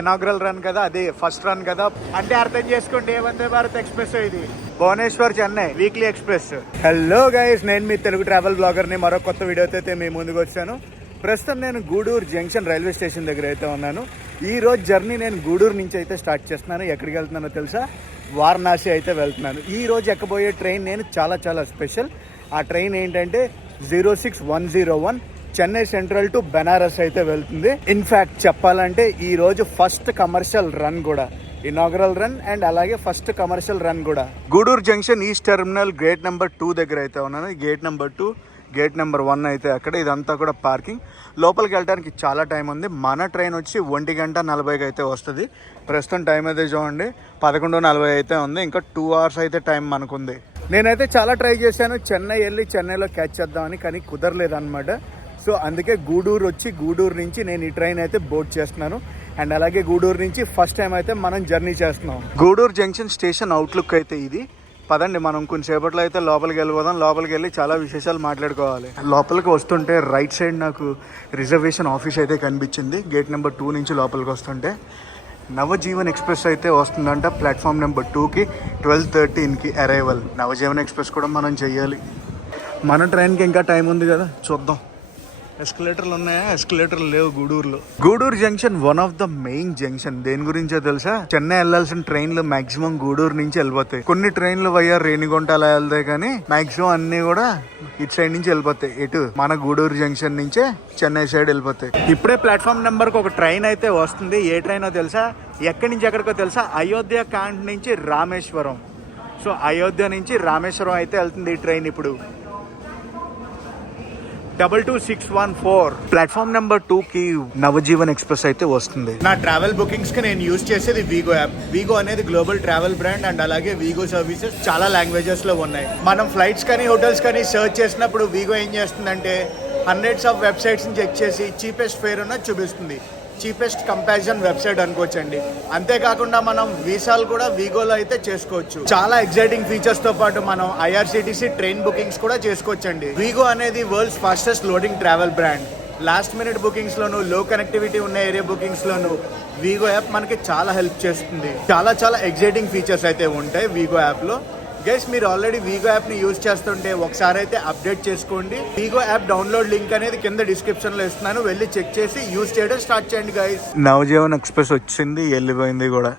Inaugural run కదా, అదే first run కదా అంటే అర్థం చేసుకోండి. ఏ వందే భారత్ ఎక్స్ప్రెస్ ఇది Bhubaneswar Chennai weekly express. Hello guys, నేను మీ తెలుగు ట్రావెల్ బ్లాగర్ని మరో కొత్త వీడియోతో అయితే మీ ముందుకు వచ్చాను. ప్రస్తుతం నేను గూడూరు జంక్షన్ రైల్వే స్టేషన్ దగ్గర అయితే ఉన్నాను. ఈ రోజు జర్నీ నేను గూడూరు నుంచి అయితే స్టార్ట్ చేస్తున్నాను. ఎక్కడికి వెళ్తున్నానో తెలుసా? వారణాసి అయితే వెళ్తున్నాను. ఈ రోజు ఎక్కబోయే ట్రైన్ నేను చాలా స్పెషల్. ఆ ట్రైన్ ఏంటంటే 06-101 చెన్నై సెంట్రల్ టు బెనారస్ అయితే వెళ్తుంది. ఇన్ఫ్యాక్ట్ చెప్పాలంటే ఈ రోజు ఫస్ట్ కమర్షియల్ రన్ కూడా, ఇనాగరల్ రన్ అండ్ అలాగే ఫస్ట్ కమర్షియల్ రన్ కూడా. Gudur junction east terminal gate number 2 దగ్గర అయితే ఉన్నాను. గేట్ నెంబర్ 2, గేట్ నెంబర్ 1 అయితే అక్కడ. ఇదంతా కూడా పార్కింగ్. లోపలికి వెళ్ళడానికి చాలా టైం ఉంది. మన ట్రైన్ వచ్చి 1:40కి అయితే వస్తుంది. ప్రస్తుతం టైం అయితే చూడండి 11:40 అయితే ఉంది. ఇంకా 2 hours అయితే టైం మనకుంది. నేనైతే చాలా ట్రై చేశాను చెన్నై వెళ్ళి చెన్నైలో క్యాచ్ చేద్దామని, కానీ కుదరలేదు అనమాట. సో అందుకే గూడూరు వచ్చి గూడూరు నుంచి నేను ఈ ట్రైన్ అయితే బోర్డ్ చేస్తున్నాను. అండ్ అలాగే గూడూరు నుంచి ఫస్ట్ టైం అయితే మనం జర్నీ చేస్తున్నాం. గూడూరు జంక్షన్ స్టేషన్ అవుట్లుక్ అయితే ఇది. పదండి మనం కొంచెంసేపట్లో అయితే లోపలికి వెళ్ళిపోదాం. లోపలికి వెళ్ళి చాలా విశేషాలు మాట్లాడుకోవాలి. లోపలికి వస్తుంటే రైట్ సైడ్ నాకు రిజర్వేషన్ ఆఫీస్ అయితే కనిపించింది. గేట్ నెంబర్ 2 నుంచి లోపలికి వస్తుంటే నవజీవన్ ఎక్స్ప్రెస్ అయితే వస్తుందంట. ప్లాట్ఫామ్ నెంబర్ 2కి 12:13కి అరైవల్. నవజీవన్ ఎక్స్ప్రెస్ కూడా మనం చెయ్యాలి. మన ట్రైన్కి ఇంకా టైం ఉంది కదా, చూద్దాం. ఎస్కలేటర్లు ఉన్నాయా? ఎస్కలేటర్లు లేవు గూడూరులో. Gudur junction one of the main junction. దేని గురించో తెలుసా? చెన్నై వెళ్లాల్సిన ట్రైన్లు మాక్సిమం గూడూరు నుంచి వెళ్ళిపోతాయి. కొన్ని ట్రైన్లు వయ్యా రేణిగుంట అలా వెళ్తాయి, కానీ మాక్సిమం అన్ని కూడా ఇటు సైడ్ నుంచి వెళ్ళిపోతాయి. ఎటు మన గూడూరు జంక్షన్ నుంచే చెన్నై సైడ్ వెళ్ళిపోతాయి. ఇప్పుడే ప్లాట్ఫామ్ నెంబర్కి ఒక ట్రైన్ అయితే వస్తుంది. ఏ ట్రైనో తెలుసా? ఎక్కడి నుంచి ఎక్కడికో తెలుసా? అయోధ్య కాంట్ నుంచి రామేశ్వరం. సో అయోధ్య నుంచి రామేశ్వరం అయితే వెళ్తుంది ఈ ట్రైన్. ఇప్పుడు 22614 ప్లాట్ఫామ్ నెంబర్ 2కి నవజీవన్ ఎక్స్ప్రెస్ అయితే వస్తుంది. నా ట్రావెల్ బుకింగ్స్ కి నేను యూజ్ చేసేది వీగో యాప్. వీగో అనేది గ్లోబల్ ట్రావెల్ బ్రాండ్. అండ్ అలాగే వీగో సర్వీసెస్ చాలా లాంగ్వేజెస్ లో ఉన్నాయి. మనం ఫ్లైట్స్ కానీ హోటల్స్ కానీ సర్చ్ చేసినప్పుడు వీగో ఏం చేస్తుందంటే హండ్రెడ్స్ ఆఫ్ వెబ్సైట్స్ ని చెక్ చేసి చీపెస్ట్ ఫేర్ ఉన్నది చూపిస్తుంది. చీపెస్ట్ కంపారిజన్ వెబ్సైట్ అనుకోవచ్చండి. అంతేకాకుండా మనం వీసాలు కూడా వీగోలో అయితే చేసుకోవచ్చు. చాలా ఎగ్జైటింగ్ ఫీచర్స్ తో పాటు మనం IRCTC ట్రైన్ బుకింగ్స్ కూడా చేసుకోవచ్చండి. వీగో అనేది world's fastest loading travel brand. Last minute bookings లోను, లో కనెక్టివిటీ ఉన్న ఏరియా బుకింగ్స్ లోను వీగో యాప్ మనకి చాలా హెల్ప్ చేస్తుంది. చాలా ఎగ్జైటింగ్ ఫీచర్స్ అయితే ఉంటాయి వీగో యాప్ లో. గైస్, మీరు ఆల్రెడీ వీగో యాప్ ని యూజ్ చేస్తుంటే ఒకసారి అయితే అప్డేట్ చేసుకోండి. వీగో యాప్ డౌన్లోడ్ లింక్ అనేది కింద డిస్క్రిప్షన్ లో ఇస్తున్నాను. వెళ్ళి చెక్ చేసి యూజ్ చేయడం స్టార్ట్ చేయండి గైస్. నవజీవన్ ఎక్స్ప్రెస్ వచ్చింది, వెళ్ళిపోయింది కూడా.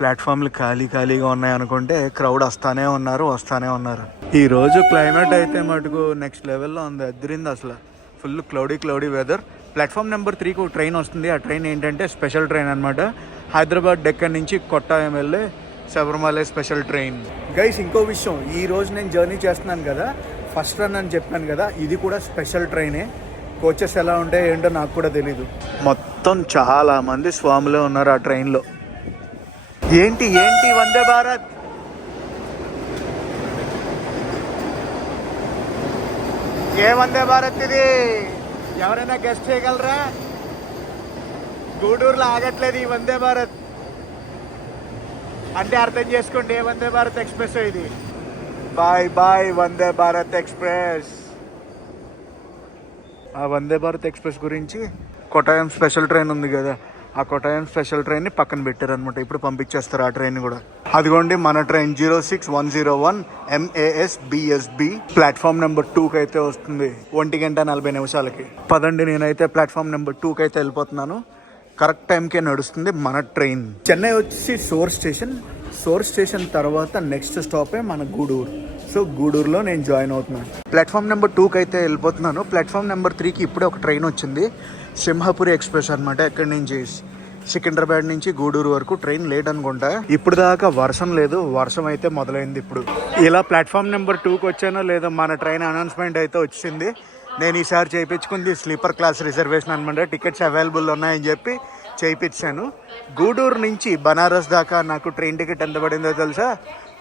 ప్లాట్ఫామ్లు ఖాళీగా ఉన్నాయి అనుకుంటే క్రౌడ్ వస్తానే ఉన్నారు. ఈ రోజు క్లైమేట్ అయితే మటుకు నెక్స్ట్ లెవెల్లో ఉంది. అదిరింది అసలు. Full cloudy weather. Platform number 3కి ఒక ట్రైన్ వస్తుంది. ఆ ట్రైన్ ఏంటంటే స్పెషల్ ట్రైన్ అనమాట. హైదరాబాద్ డెక్కన్ నుంచి కొట్టాయం వెళ్ళే శబరిమల స్పెషల్ ట్రైన్. గైస్, ఇంకో విషయం, ఈ రోజు నేను జర్నీ చేస్తున్నాను కదా, ఫస్ట్ రన్ అని చెప్పాను కదా, ఇది కూడా స్పెషల్ ట్రైనే. కోచెస్ ఎలా ఉంటాయి ఏంటో నాకు కూడా తెలీదు. మొత్తం చాలా మంది స్వాములే ఉన్నారు ఆ ట్రైన్లో. ఏంటి వందే భారత్. ఏ వందే భారత్ ఇది? ఎవరైనా గెస్ట్ చేయగలరా? గూడూరులో ఆగట్లేదు ఈ వందే భారత్ అంటే అర్థం చేసుకోండి. ఏ వందే భారత్ ఎక్స్ప్రెస్ ఇది. బాయ్ వందే భారత్ ఎక్స్ప్రెస్. ఆ వందే భారత్ ఎక్స్ప్రెస్ గురించి కొట్టాయం స్పెషల్ ట్రైన్ ఉంది కదా, ఆ కొట్టాయం స్పెషల్ ట్రైన్ ని పక్కన పెట్టారు అనమాట. ఇప్పుడు పంపించేస్తారు ఆ ట్రైన్ కూడా. అదిగోండి మన train 06-101 MAS BSB platform number 2కి అయితే వస్తుంది 1:40 పదండి, నేనైతే ప్లాట్ఫామ్ నెంబర్ 2కి అయితే వెళ్ళిపోతున్నాను. కరెక్ట్ టైంకే నడుస్తుంది మన ట్రైన్. చెన్నై వచ్చి సోర్ స్టేషన్ తర్వాత నెక్స్ట్ స్టాపే మన గూడూరు. సో గూడూరులో నేను జాయిన్ అవుతున్నాను. ప్లాట్ఫామ్ నెంబర్ 2కి అయితే వెళ్ళిపోతున్నాను. ప్లాట్ఫామ్ నెంబర్ 3కి ఇప్పుడే ఒక ట్రైన్ వచ్చింది. సింహపురి ఎక్స్ప్రెస్ అనమాట. ఎక్కడి నుంచి సికింద్రాబాద్ నుంచి గూడూరు వరకు. ట్రైన్ లేట్ అనుకుంటా. ఇప్పుడు దాకా వర్షం లేదు, వర్షం అయితే మొదలైంది ఇప్పుడు. ఇలా ప్లాట్ఫామ్ నెంబర్ 2కి వచ్చానో లేదో మన ట్రైన్ అనౌన్స్మెంట్ అయితే వచ్చింది. నేను ఈసారి చేయించుకుంది స్లీపర్ క్లాస్ రిజర్వేషన్ అనమాట. టికెట్స్ అవైలబుల్ ఉన్నాయని చెప్పి చేయించాను. గూడూరు నుంచి బనారస్ దాకా నాకు ట్రైన్ టికెట్ ఎంత పడిందో తెలుసా?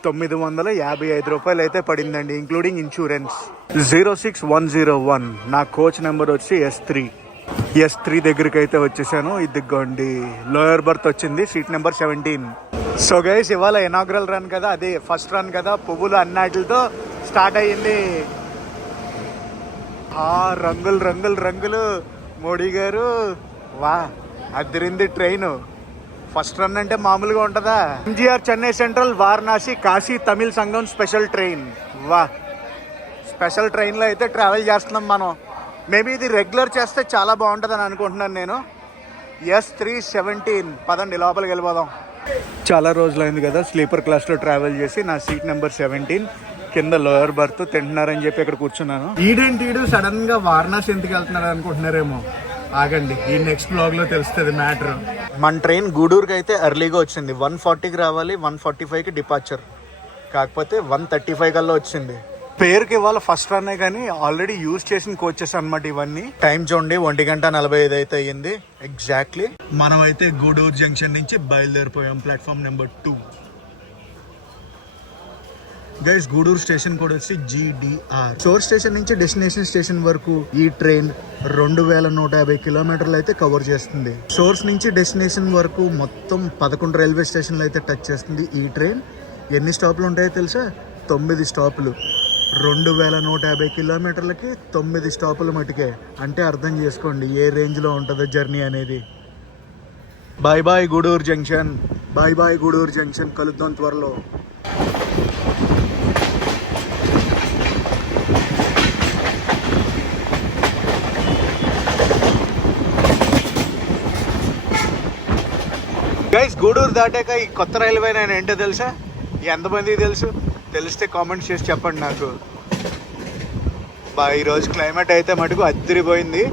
955 రూపాయలు అయితే పడిందండి, ఇంక్లూడింగ్ ఇన్సూరెన్స్. 06-101 నా కోచ్ నెంబర్ వచ్చి S3 దగ్గరికి అయితే వచ్చేసాను. ఇదిగోండి లోయర్ బర్త్ వచ్చింది, సీట్ నెంబర్ 17. సో గైస్, ఇవాళ ఇనాగ్రల్ రన్ కదా, అదే ఫస్ట్ రన్ కదా, పువ్వులు అన్నిటితో స్టార్ట్ అయ్యింది. రంగులు మోడీ గారు. వా, అదిరింది ట్రైన్. ఫస్ట్ రన్ అంటే మామూలుగా ఉంటుందా? ఎంజీఆర్ చెన్నై సెంట్రల్ వారణాసి కాశీ తమిళ్ సంఘం స్పెషల్ ట్రైన్. వా, స్పెషల్ ట్రైన్లో అయితే ట్రావెల్ చేస్తున్నాం మనం. మేబీ ఇది రెగ్యులర్ చేస్తే చాలా బాగుంటుందని అనుకుంటున్నాను నేను. S317. పదండి లోపలికి వెళ్ళిపోదాం. చాలా రోజులైంది కదా స్లీపర్ క్లాస్లో ట్రావెల్ చేసి. నా సీట్ నెంబర్ 17, కింద లోయర్ బర్త్. తింటున్నారని చెప్పి ఇక్కడ కూర్చున్నాను. ఈడు సడన్ గా వారణాసి ఎందుకు వెళ్తున్నాడు అనుకుంటున్నారేమో. ఆగండి, ఈ నెక్స్ట్ బ్లాగ్ లో తెలుస్తుంది మ్యాటర్. మన ట్రైన్ గూడూరుకి అయితే ఎర్లీగా వచ్చింది. 140కి రావాలి, 145కి డిపార్చర్. కాకపోతే 135 కల్లా వచ్చింది. పేరుకి ఇవాళ ఫస్ట్ రన్ కానీ ఆల్రెడీ యూజ్ చేసిన కోచెస్ అనమాట ఇవన్నీ. టైం చూడండి 1:45 అయితే అయ్యింది ఎగ్జాక్ట్లీ. మనం అయితే గూడూరు జంక్షన్ నుంచి బయలుదేరిపోయాం platform number 2. Guys, Gudur station కూడా వచ్చి GDR. సోర్స్ స్టేషన్ నుంచి డెస్టినేషన్ స్టేషన్ వరకు ఈ ట్రైన్ 2150 కిలోమీటర్లు అయితే కవర్ చేస్తుంది. సోర్స్ నుంచి డెస్టినేషన్ వరకు మొత్తం 11 రైల్వే స్టేషన్లు అయితే టచ్ చేస్తుంది ఈ ట్రైన్. ఎన్ని స్టాపులు ఉంటాయో తెలుసా? 9 స్టాపులు. 2150 కిలోమీటర్లకి 9 స్టాపులు మటుకే. అంటే అర్థం చేసుకోండి ఏ రేంజ్లో ఉంటుందో జర్నీ అనేది. Bye bye Gudur junction, bye bye Gudur junction. కలుద్దాం త్వరలో. గైస్, గూడూరు దాటాక ఈ కొత్త రైల్వే లైన్ ఏంటో తెలుసా? ఎంతమందికి తెలుసు? తెలిస్తే కామెంట్స్ చేసి చెప్పండి నాకు. ఈరోజు క్లైమేట్ అయితే మటుకు అదిరిపోయింది.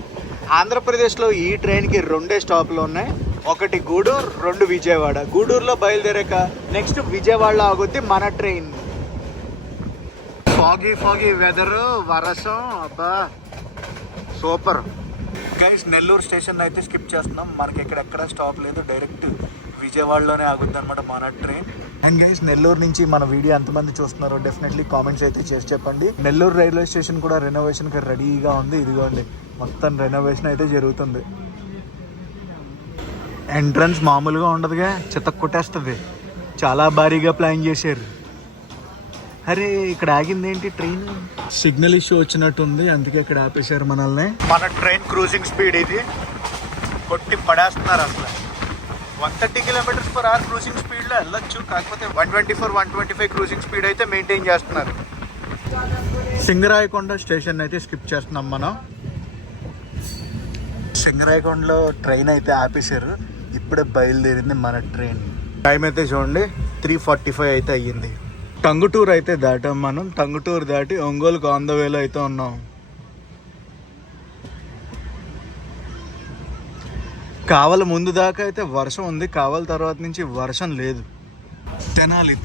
ఆంధ్రప్రదేశ్లో ఈ ట్రైన్కి 2 స్టాపులు ఉన్నాయి. ఒకటి గూడూరు, 2 విజయవాడ. గూడూరులో బయలుదేరాక నెక్స్ట్ విజయవాడలో ఆగుద్ది మన ట్రైన్. ఫాగీ వెదరు, వర్షం, అబ్బా సూపర్. గైస్, నెల్లూరు స్టేషన్ అయితే స్కిప్ చేస్తున్నాం. మనకి ఎక్కడ స్టాప్ లేదు, డైరెక్ట్ విజయవాడలోనే ఆగుద్ది అనమాట మన ట్రైన్. అండ్ గైస్, నెల్లూరు నుంచి మన వీడియో ఎంతమంది చూస్తున్నారో డెఫినెట్లీ కామెంట్స్ అయితే చేసి చెప్పండి. నెల్లూరు రైల్వే స్టేషన్ కూడా రెనోవేషన్కి రెడీగా ఉంది. ఇదిగోండి, మొత్తం రెనోవేషన్ అయితే జరుగుతుంది. ఎంట్రన్స్ మామూలుగా ఉండదుగా, చెత్త కొట్టేస్తుంది. చాలా భారీగా ప్లాన్ చేశారు. అరే, ఇక్కడ ఆగింది ఏంటి ట్రైన్? సిగ్నల్ ఇష్యూ వచ్చినట్టుంది, అందుకే ఇక్కడ ఆపేశారు మనల్ని. మన ట్రైన్ క్రూజింగ్ స్పీడ్ ఇది. కొట్టి పడేస్తున్నారు అసలు. 130 km/h క్రూజింగ్ స్పీడ్లో వెళ్ళొచ్చు. కాకపోతే 124, 125 క్రూజింగ్ స్పీడ్ అయితే మెయింటైన్ చేస్తున్నారు. సింగరాయకొండ స్టేషన్ అయితే స్కిప్ చేస్తున్నాం మనం. సింగరాయకొండలో ట్రైన్ అయితే ఆపేశారు. ఇప్పుడే బయలుదేరింది మన ట్రైన్. టైం అయితే చూడండి 3:45 అయితే అయ్యింది. టంగుటూరు అయితే దాటాం మనం. టంగుటూరు దాటి ఒంగోలుకు ఆన్ ద వేలో అయితే ఉన్నాం. కావల ముందు దాకా అయితే వర్షం ఉంది, కావల తర్వాత నుంచి వర్షం లేదు.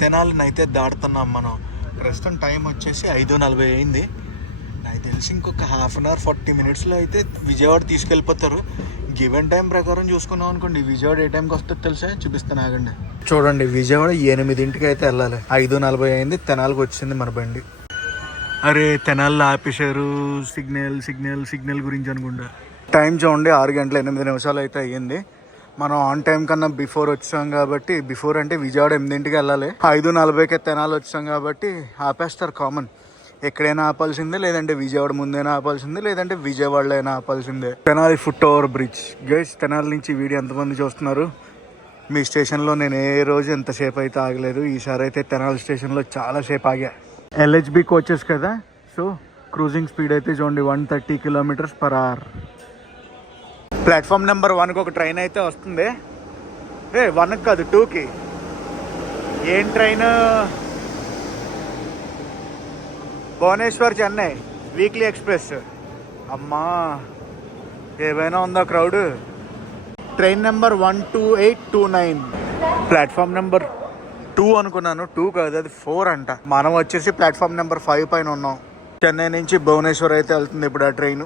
తెనాలిని అయితే దాటుతున్నాం మనం. ప్రస్తుతం టైం వచ్చేసి 5:40 అయింది. నాకు తెలిసి ఇంకొక 1/2 అవర్ 40 మినిట్స్లో అయితే విజయవాడ తీసుకెళ్ళిపోతారు. గివెన్ టైం ప్రకారం చూసుకున్నాం అనుకోండి, విజయవాడ ఏ టైంకి వస్తుందో తెలుసా? చూపిస్తాను ఆగండి. చూడండి, విజయవాడ 8ంటికి అయితే వెళ్ళాలి. 5:40 అయింది. తెనాలికి వచ్చింది మన బండి. అరే, తెనాల్లో ఆపేశారు. సిగ్నల్ గురించి అనుకుంటా. టైం చూడండి 6:08 అయితే అయ్యింది. మనం ఆన్ టైం కన్నా బిఫోర్ వచ్చాం కాబట్టి, బిఫోర్ అంటే విజయవాడ 8ంటికి వెళ్ళాలి. 5:40కే తెనాలి వచ్చాం కాబట్టి ఆపేస్తారు కామన్. ఎక్కడైనా ఆపాల్సిందే, లేదంటే విజయవాడ ముందైనా ఆపాల్సిందే, లేదంటే విజయవాడలో అయినా ఆపాల్సిందే. Tenali foot over bridge. Guys, Tenali నుంచి వీడియో ఎంతమంది చూస్తున్నారు? మీ స్టేషన్లో నేను ఏ రోజు ఎంతసేపు అయితే ఆగలేదు. ఈసారి అయితే తెనాలి స్టేషన్లో చాలాసేపు ఆగా. LHB కోచెస్ కదా, సో క్రూజింగ్ స్పీడ్ అయితే చూడండి 130 km/h. ప్లాట్ఫామ్ నెంబర్ 1కి ఒక ట్రైన్ అయితే వస్తుంది. 1కి కాదు, 2కి. ఏం train? Bhubaneswar Chennai weekly express. అమ్మా, ఏమైనా ఉందా crowd? Train number 12829. Platform number 2 అనుకున్నాను, 2 కాదు, అది 4 అంట. మనం వచ్చేసి ప్లాట్ఫామ్ నెంబర్ 5 పైన ఉన్నాం. చెన్నై నుంచి భువనేశ్వర్ అయితే వెళ్తుంది ఇప్పుడు ఆ ట్రైన్.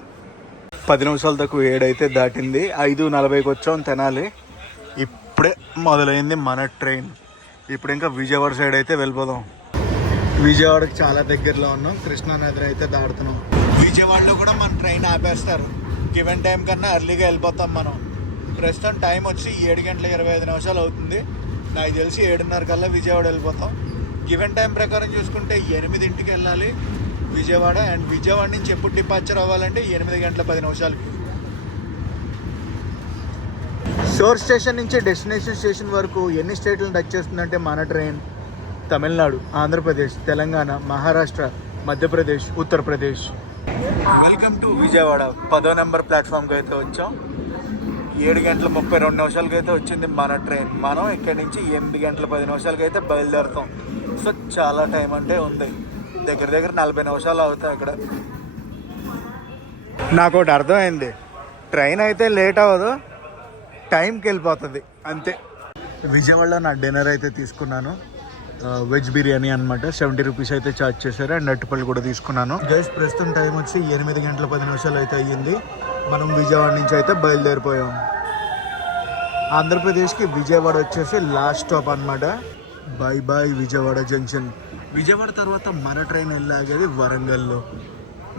10 నిమిషాల తక్కువ 7 అయితే దాటింది. 5:40కి వచ్చాం తెనాలి. ఇప్పుడే మొదలైంది మన ట్రైన్. ఇప్పుడు ఇంకా విజయవాడ సైడ్ అయితే వెళ్ళిపోదాం. విజయవాడకి చాలా దగ్గరలో ఉన్నాం. కృష్ణానది అయితే దాడుతున్నాం. విజయవాడలో కూడా మన ట్రైన్ ఆపేస్తారు. గివెన్ టైం కన్నా ఎర్లీగా వెళ్ళిపోతాం మనం. ప్రస్తుతం టైం వచ్చి 7:25 అవుతుంది. నాకు తెలిసి 7:30 కల్లా విజయవాడ వెళ్ళిపోతాం. గివెన్ టైం ప్రకారం చూసుకుంటే 8ంటికి వెళ్ళాలి విజయవాడ. అండ్ విజయవాడ నుంచి ఎప్పుడు డిపార్చర్ అవ్వాలంటే 8:10 సోర్స్ స్టేషన్ నుంచి డెస్టినేషన్ స్టేషన్ వరకు ఎన్ని స్టేట్లను టచ్ చేస్తుందంటే మన train Tamil Nadu, Andhra Pradesh, Telangana, Maharashtra, Madhya Pradesh, Uttar Pradesh. Welcome to Vijayawada. 10వ నెంబర్ ప్లాట్ఫామ్కి అయితే వచ్చాం. 7:32 అయితే వచ్చింది మన ట్రైన్. మనం ఇక్కడి నుంచి 8:10 అయితే బయలుదేరుతాం. సో చాలా టైం అంటే ఉంది, దగ్గర 40 నిమిషాలు అవుతాయి అక్కడ. నాకు ఒకటి అర్థమైంది, ట్రైన్ అయితే లేట్ అవ్వదు, టైంకి వెళ్ళిపోతుంది అంతే. విజయవాడలో నా డిన్నర్ అయితే తీసుకున్నాను, వెజ్ బిర్యానీ అనమాట. 70 రూపీస్ అయితే ఛార్జ్ చేశారు. అండ్ అట్టుపల్లి కూడా తీసుకున్నాను. గైస్ ప్రస్తుతం టైం వచ్చి 8:10 అయితే అయ్యింది. మనం విజయవాడ నుంచి అయితే బయలుదేరిపోయాం. ఆంధ్రప్రదేశ్కి విజయవాడ వచ్చేసి లాస్ట్ స్టాప్ అనమాట. Bye bye Vijayawada junction. Vijayawada తర్వాత మన ట్రైన్ వెళ్ళాగేది వరంగల్లో.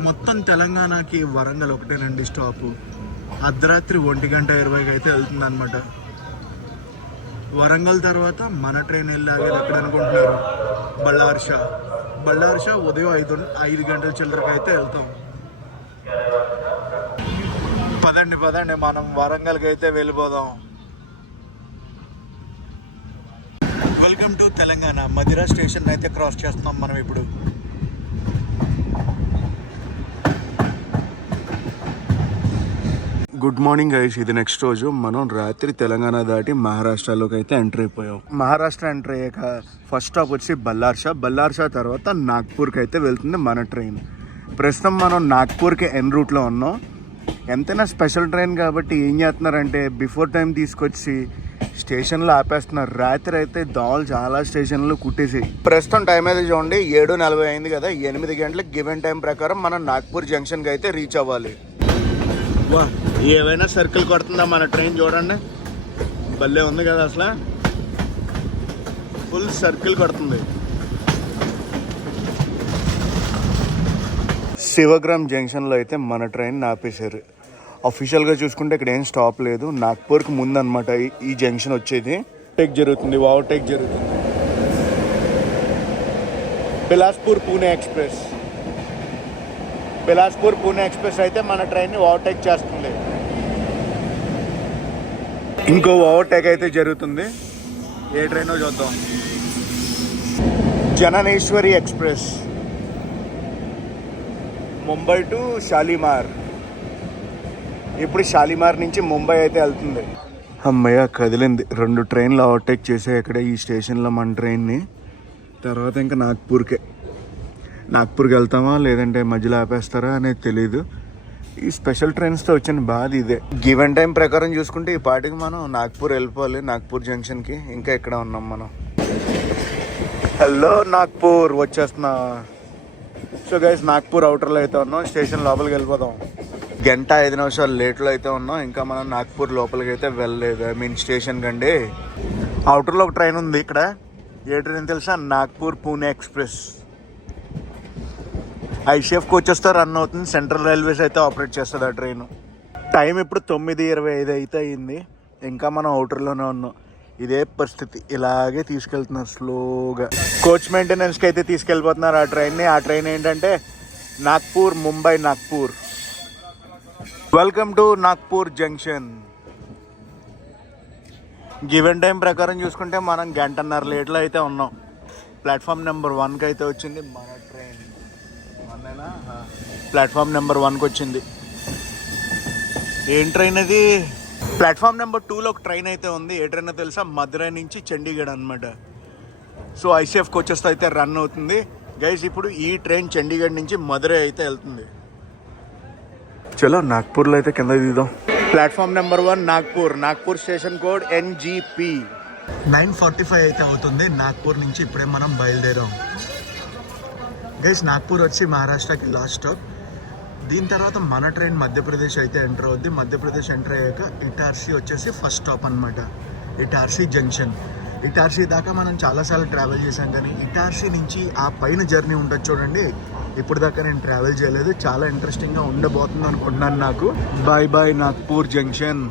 మొత్తం తెలంగాణకి వరంగల్ ఒకటేనండి స్టాపు. అర్ధరాత్రి 1:20 అయితే వెళ్తుంది అనమాట. వరంగల్ తర్వాత మన ట్రైన్ వెళ్ళాగేది ఎక్కడ అనుకుంటున్నారు? బళ్ళార్షా ఉదయం 5 గంటల చిల్లరకి అయితే వెళ్తాం. పదండి మనం వరంగల్కి అయితే వెళ్ళిపోదాం. Welcome to Telangana. Madhira station అయితే క్రాస్ చేస్తున్నాం మనం ఇప్పుడు. Good morning guys. ఇది నెక్స్ట్ రోజు. మనం రాత్రి తెలంగాణ దాటి మహారాష్ట్రలోకి అయితే ఎంటర్ అయిపోయాం. మహారాష్ట్ర ఎంటర్ అయ్యాక ఫస్ట్ స్టాప్ వచ్చి బళ్ళార్షా తర్వాత నాగ్పూర్కి అయితే వెళ్తుంది మన ట్రైన్. ప్రస్తుతం మనం నాగ్పూర్కి ఎన్ రూట్లో ఉన్నాం. ఎంతైనా స్పెషల్ ట్రైన్ కాబట్టి ఏం చేస్తున్నారంటే బిఫోర్ టైం తీసుకొచ్చి స్టేషన్లో ఆపేస్తున్నారు. రాత్రి అయితే దోవలు చాలా స్టేషన్లో కుట్టేసి. ప్రస్తుతం టైం అయితే చూడండి 7:40 అయింది కదా. 8 గంటలకు గివెన్ టైం ప్రకారం మనం నాగ్పూర్ జంక్షన్కి అయితే రీచ్ అవ్వాలి. వా, ఏవైనా సర్కిల్ కొడుతుందా మన ట్రైన్? చూడండి, భలే ఉంది కదా, అసలు ఫుల్ సర్కిల్ కొడుతుంది. శివగ్రామ్ జంక్షన్లో అయితే మన ట్రైన్ ఆపేశారు. అఫీషియల్గా చూసుకుంటే ఇక్కడ ఏం స్టాప్ లేదు. నాగ్పూర్కి ముందు అనమాట ఈ జంక్షన్ వచ్చేది. టేక్ జరుగుతుంది, ఓవర్టేక్ జరుగుతుంది. బిలాస్పూర్ పూణే ఎక్స్ప్రెస్ అయితే మన ట్రైన్ని ఓవర్టేక్ చేస్తుంది. ఇంకో ఓవర్టేక్ అయితే జరుగుతుంది. ఏ ట్రైనో చూద్దాం. జననేశ్వరి ఎక్స్ప్రెస్ ముంబై టు షాలిమార్. ఇప్పుడు షాలిమార్ నుంచి ముంబై అయితే వెళ్తుంది. అమ్మయ్య, కదిలింది. 2 ట్రైన్లు ఓవర్టేక్ చేసాయి ఇక్కడ ఈ స్టేషన్లో మన ట్రైన్ని. తర్వాత ఇంకా నాగ్పూర్కి వెళ్తామా లేదంటే మధ్యలో ఆపేస్తారా అనేది తెలీదు. ఈ స్పెషల్ ట్రైన్స్తో వచ్చిన బాధ ఇదే. గివెన్ టైం ప్రకారం చూసుకుంటే ఈ పాటికి మనం నాగ్పూర్ వెళ్ళిపోవాలి, నాగ్పూర్ జంక్షన్కి. ఇంకా ఇక్కడ ఉన్నాం మనం. హలో నాగ్పూర్ వచ్చేస్తున్నా. సో గైస్, నాగ్పూర్ అవుటర్లో అయితే ఉన్నాం. స్టేషన్ లోపలికి వెళ్ళిపోదాం. 1:05 లేట్లో అయితే ఉన్నాం. ఇంకా మనం నాగ్పూర్ లోపలికి అయితే వెళ్ళలేదు. ఐ మీన్ స్టేషన్ కండి. అవుటర్లో ఒక ట్రైన్ ఉంది ఇక్కడ. ఏ ట్రైన్ తెలుసా? నాగ్పూర్ పూణే ఎక్స్ప్రెస్. ఐషిఎఫ్ కోచెస్తో రన్ అవుతుంది. సెంట్రల్ రైల్వేస్ అయితే ఆపరేట్ చేస్తుంది ఆ ట్రైన్. టైం ఇప్పుడు 9:25 అయితే అయింది. ఇంకా మనం అవుటర్లోనే ఉన్నాం. ఇదే పరిస్థితి, ఇలాగే తీసుకెళ్తున్నారు స్లోగా. కోచ్ మెయింటెనెన్స్కి అయితే తీసుకెళ్ళిపోతున్నారు ఆ ట్రైన్ని. ఆ ట్రైన్ ఏంటంటే Mumbai Nagpur. Welcome to Nagpur junction. Given time ప్రకారం చూసుకుంటే మనం 1:30 లేట్లో అయితే ఉన్నాం. ప్లాట్ఫామ్ నెంబర్ 1కి అయితే వచ్చింది మన ట్రైన్. ప్లాట్ఫామ్ నెంబర్ 1కి వచ్చింది. ఏం ట్రైన్ అది? ప్లాట్ఫామ్ నెంబర్ 2లో ఒక ట్రైన్ అయితే ఉంది. ఏ ట్రైన్ తెలుసా? మధురై నుంచి చండీగఢ్ అనమాట. సో ఐసీఎఫ్ కోచెస్తో అయితే రన్ అవుతుంది గైస్. ఇప్పుడు ఈ ట్రైన్ చండీగఢ్ నుంచి మధురై అయితే వెళ్తుంది. చలో నాగ్పూర్లో అయితే కింద దిగుదాం. Platform number 1 Nagpur station code NGP. 9:45 అయితే అవుతుంది నాగ్పూర్ నుంచి. ఇప్పుడే మనం బయలుదేరాం గైస్. నాగ్పూర్ వచ్చి మహారాష్ట్రకి లాస్ట్ స్టాప్. దీని తర్వాత మన ట్రైన్ మధ్యప్రదేశ్ అయితే ఎంటర్ అవుద్ది. మధ్యప్రదేశ్ ఎంటర్ అయ్యాక ఇటార్సీ వచ్చేసి ఫస్ట్ స్టాప్ అనమాట. ఇటార్సీ జంక్షన్. ఇటార్సీ దాకా మనం చాలాసార్లు ట్రావెల్ చేసాం, కానీ ఇటార్సీ నుంచి ఆ పైన జర్నీ ఉంటుంది చూడండి, ఇప్పుడు దాకా నేను ట్రావెల్ చేయలేదు. చాలా ఇంట్రెస్టింగ్గా ఉండబోతుంది అనుకుంటున్నాను నాకు. Bye bye Nagpur junction.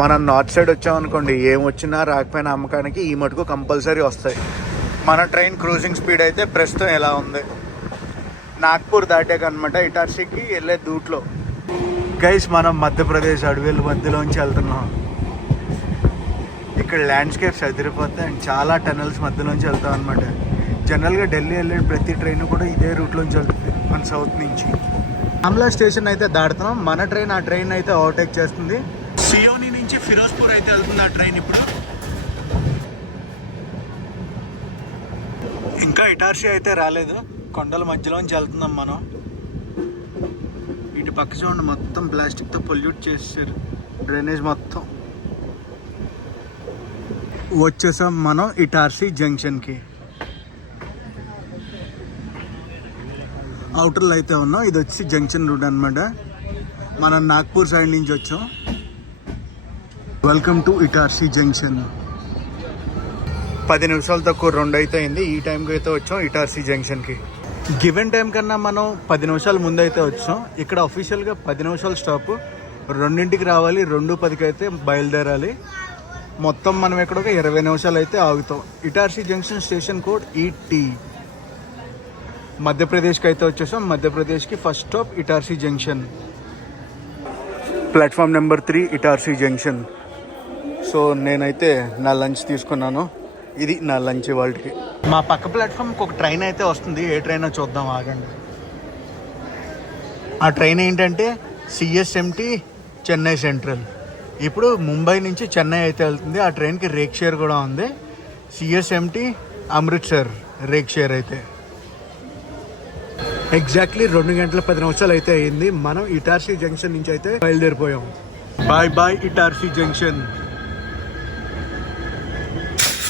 మనం నార్త్ సైడ్ వచ్చామనుకోండి, ఏం వచ్చినా రాకపోయినా అమ్మకానికి ఈ మటుకు కంపల్సరీ వస్తాయి. మన ట్రైన్ క్రూజింగ్ స్పీడ్ అయితే ప్రస్తుతం ఎలా ఉంది? నాగ్పూర్ దాటాక అనమాట ఇటార్సీకి వెళ్ళే దూట్లో. గైస్ మనం మధ్యప్రదేశ్ అడవుల మధ్యలోంచి వెళ్తున్నాం. ఇక్కడ ల్యాండ్స్కేప్స్ అదిరిపోతాయి అండ్ చాలా టనల్స్ మధ్యలోంచి వెళ్తాం అనమాట. జనరల్గా ఢిల్లీ వెళ్ళే ప్రతి ట్రైన్ కూడా ఇదే రూట్లోంచి వెళ్తుంది మన సౌత్ నుంచి. ఆమ్లా స్టేషన్ అయితే దాడుతున్నాం. మన ట్రైన్ ఆ ట్రైన్ అయితే ఓవర్టేక్ చేస్తుంది. సియోని నుంచి ఫిరోజ్పూర్ అయితే వెళ్తుంది ఆ ట్రైన్ ఇప్పుడు. ఇంకా ఇటార్సీ అయితే రాలేదు. కొండల మధ్యలోంచి వెళ్తున్నాం మనం. ఇటు పక్క చూడండి మొత్తం ప్లాస్టిక్తో పొల్యూట్ చేస్తారు డ్రైనేజ్ మొత్తం. వచ్చేసాం మనం ఇటార్సీ జంక్షన్కి. అవుటర్లో అయితే ఉన్నాం. ఇది వచ్చి జంక్షన్ రూట్ అనమాట. మనం నాగ్పూర్ సైడ్ నుంచి వచ్చాం. Welcome to Itarsi junction. 10 నిమిషాలు తక్కువ 2 అయితే అయింది. ఈ టైంకి అయితే వచ్చాం ఇటార్సీ జంక్షన్కి. గివెన్ టైం కన్నా మనం 10 నిమిషాల ముందు అయితే వచ్చాం. ఇక్కడ అఫీషియల్గా 10 నిమిషాల స్టాప్. 2ంటికి రావాలి, 2:10కి అయితే బయలుదేరాలి. మొత్తం మనం ఇక్కడ ఒక 20 నిమిషాలు అయితే ఆగుతాం. Itarsi junction station code ET. మధ్యప్రదేశ్కి అయితే వచ్చేసాం. మధ్యప్రదేశ్కి first stop Itarsi junction. Platform number 3 Itarsi junction. So నేనైతే నా లంచ్ తీసుకున్నాను. ఇది నా లంచ్ వాళ్ళకి. మా పక్క ప్లాట్ఫామ్కి ఒక ట్రైన్ అయితే వస్తుంది. ఏ ట్రైనో చూద్దాం, ఆగండి. ఆ ట్రైన్ ఏంటంటే CSMT చెన్నై సెంట్రల్. ఇప్పుడు ముంబై నుంచి చెన్నై అయితే వెళ్తుంది. ఆ ట్రైన్కి రేక్ షేర్ కూడా ఉంది. CSMT అమృత్సర్ రేక్ షేర్ అయితే. ఎగ్జాక్ట్లీ 2 గంటల 10 నిమిషాలు అయితే అయింది. మనం ఇటార్సీ జంక్షన్ నుంచి అయితే బయలుదేరిపోయాం. Bye bye Itarsi junction.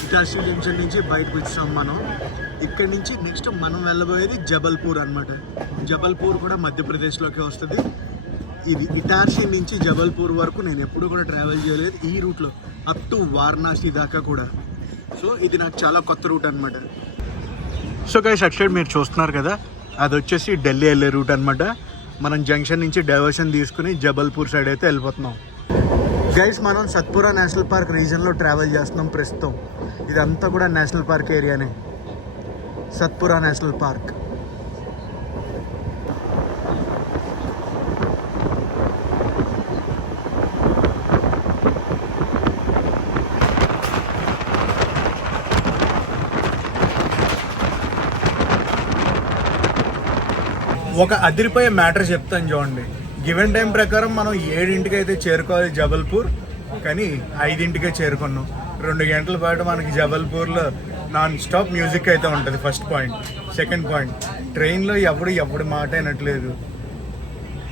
Itarsi junction నుంచి బయటకు వచ్చాం మనం. ఇక్కడి నుంచి నెక్స్ట్ మనం వెళ్ళబోయేది జబల్పూర్ అనమాట. జబల్పూర్ కూడా మధ్యప్రదేశ్లోకి వస్తుంది. ఇది ఇటార్సీ నుంచి జబల్పూర్ వరకు నేను ఎప్పుడు కూడా ట్రావెల్ చేయలేదు ఈ రూట్లో, అప్ టు వారణాసి దాకా కూడా. సో ఇది నాకు చాలా కొత్త రూట్ అనమాట. సో గైస్ అటు సైడ్ మీరు చూస్తున్నారు కదా, అది వచ్చేసి ఢిల్లీ వెళ్ళే రూట్ అనమాట. మనం జంక్షన్ నుంచి డైవర్షన్ తీసుకుని జబల్పూర్ సైడ్ అయితే వెళ్ళిపోతున్నాం. గైస్ మనం సత్పురా నేషనల్ పార్క్ రీజన్లో ట్రావెల్ చేస్తున్నాం ప్రస్తుతం. ఇదంతా కూడా నేషనల్ పార్క్ ఏరియానే, సత్పురా నేషనల్ పార్క్. ఒక అదిరిపోయే మ్యాటర్ చెప్తాను చూడండి. గివెన్ టైం ప్రకారం మనం 7ంటికి అయితే చేరుకోవాలి జబల్పూర్, కానీ 5ంటికే చేరుకున్నాం. 2 గంటల పాటు మనకి జబల్పూర్లో నాన్ స్టాప్ మ్యూజిక్ అయితే ఉంటుంది. First point. సెకండ్ పాయింట్, ట్రైన్లో ఎవడు మాట అయినట్లేదు.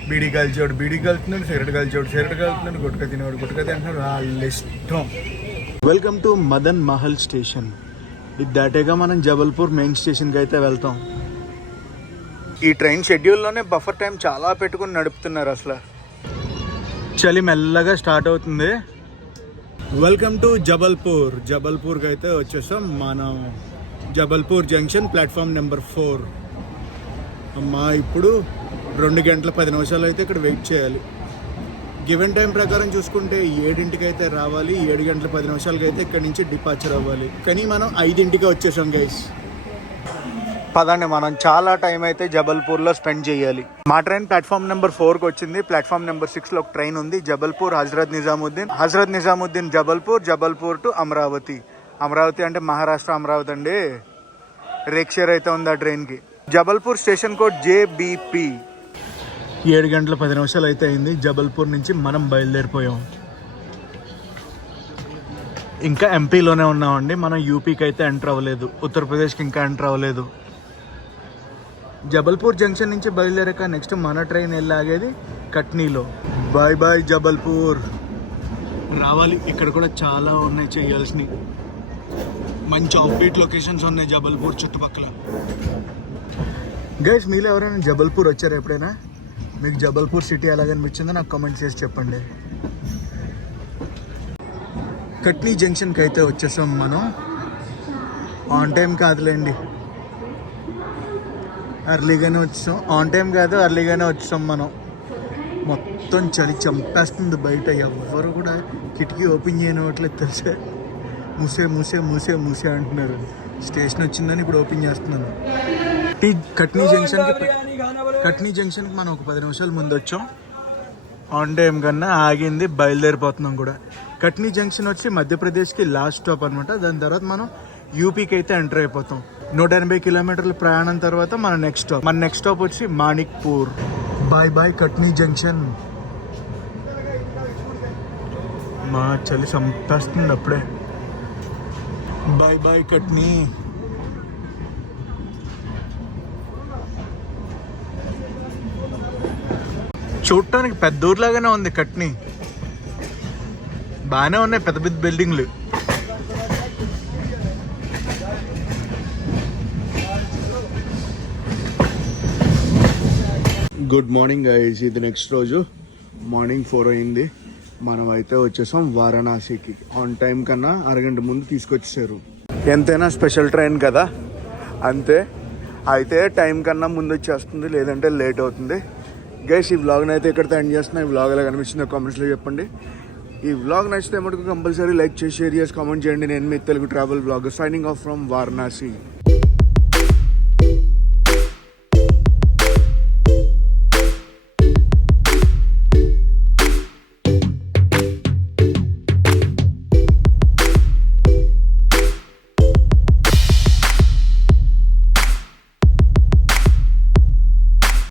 బీడీ కాల్చేవాడు బీడీ కాల్తున్నాడు, సిగరెట్ కాల్చేవాడు సిగరెట్ కాల్తున్నాడు, గుట్క తినేవాడు గుట్క తింటున్నాడు, వాళ్ళ ఇష్టం. Welcome to Madan Mahal station. ఇది దాటేగా మనం జబల్పూర్ మెయిన్ స్టేషన్కి అయితే వెళ్తాం. ఈ ట్రైన్ షెడ్యూల్లోనే బఫర్ టైం చాలా పెట్టుకుని నడుపుతున్నారు. అసలు చలి మెల్లగా స్టార్ట్ అవుతుంది. Welcome to Jabalpur. జబల్పూర్కి అయితే వచ్చేసాం మనం. Jabalpur junction platform number 4. అమ్మా ఇప్పుడు 2 గంటల 10 నిమిషాలు అయితే ఇక్కడ వెయిట్ చేయాలి. గివెన్ టైం ప్రకారం చూసుకుంటే 7ంటికి అయితే రావాలి. 7 గంటల 10 నిమిషాలకి అయితే ఇక్కడ నుంచి డిపార్చర్ అవ్వాలి. కానీ మనం 5ంటికి వచ్చేసాం గైస్. పదండి, మనం చాలా టైం అయితే జబల్పూర్లో స్పెండ్ చేయాలి. మా ట్రైన్ ప్లాట్ఫామ్ నెంబర్ 4కి వచ్చింది. ప్లాట్ఫామ్ నెంబర్ 6లో ఒక ట్రైన్ ఉంది. జబల్పూర్ హజరత్ నిజాముద్దీన్ జబల్పూర్ టు అమరావతి. అమరావతి అంటే మహారాష్ట్ర అమరావతి అండి. రేక్ షేర్ అయితే ఉంది ఆ ట్రైన్కి. Jabalpur station code JBP. 7 గంటల 10 నిమిషాలు అయితే అయింది. జబల్పూర్ నుంచి మనం బయలుదేరిపోయాం. ఇంకా ఎంపీలోనే ఉన్నామండి. మనం యూపీకి అయితే ఎంటర్ అవ్వలేదు. ఉత్తరప్రదేశ్కి ఇంకా ఎంటర్ అవ్వలేదు. జబల్పూర్ జంక్షన్ నుంచి బయలుదేరాక నెక్స్ట్ మన ట్రైన్ వెళ్ళాగేది కట్నీలో. Bye bye Jabalpur. రావాలి, ఇక్కడ కూడా చాలా ఉన్నాయి చేయాల్సినవి. మంచి ఆఫ్బీట్ లొకేషన్స్ ఉన్నాయి జబల్పూర్ చుట్టుపక్కల. గైస్ మీలో ఎవరైనా జబల్పూర్ వచ్చారా ఎప్పుడైనా? మీకు జబల్పూర్ సిటీ ఎలాగనిపించిందో నాకు కామెంట్ చేసి చెప్పండి. కట్నీ జంక్షన్కి అయితే వచ్చేసాం మనం. ఆన్ టైం కాదులేండి, అర్లీగానే వచ్చాం. ఆన్ టైం కాదు, అర్లీగానే వచ్చాం మనం. మొత్తం చలి చంపేస్తుంది బయట. ఎవ్వరు కూడా కిటికీ ఓపెన్ చేయనివ్వట్లేదు తెలుసా. మూసే మూసే మూసే మూసే అంటున్నారు. స్టేషన్ వచ్చిందని ఇప్పుడు ఓపెన్ చేస్తున్నాను. కట్నీ జంక్షన్కి మనం ఒక 10 నిమిషాలు ముందు వచ్చాం. ఆన్ టైం కన్నా ఆగింది, బయలుదేరిపోతున్నాం కూడా. కట్నీ జంక్షన్ వచ్చి మధ్యప్రదేశ్కి లాస్ట్ స్టాప్ అనమాట. దాని తర్వాత మనం యూపీకి అయితే ఎంటర్ అయిపోతాం. 180 కిలోమీటర్ల ప్రయాణం తర్వాత మన నెక్స్ట్ స్టాప్ వచ్చి Manikpur. Bye bye Katni junction. మా చలి సంపేస్తుంది అప్పుడే. Bye bye Katni. చూడటానికి పెద్ద ఊర్లాగానే ఉంది కట్నీ. బాగానే ఉన్నాయి పెద్ద పెద్ద బిల్డింగ్లు. Good morning guys. ఇది నెక్స్ట్ రోజు మార్నింగ్ 4 అయింది. మనం అయితే వచ్చేసాం వారణాసికి. ఆన్ టైం కన్నా అరగంట ముందు తీసుకొచ్చేసారు. ఎంతైనా స్పెషల్ ట్రైన్ కదా, అంతే. అయితే టైం కన్నా ముందు వచ్చేస్తుంది, లేదంటే లేట్ అవుతుంది. గైస్ ఈ వ్లాగ్ని అయితే ఇక్కడితో ఎండ్ చేస్తున్నా. ఈ వ్లాగ్ ఎలా కనిపించిందో కామెంట్స్లో చెప్పండి. ఈ వ్లాగ్ నచ్చితే మటుకు కంపల్సరీ లైక్ చేసి, షేర్ చేసి, కామెంట్ చేయండి. నేను మీ Telugu travel blogger signing off from Varanasi.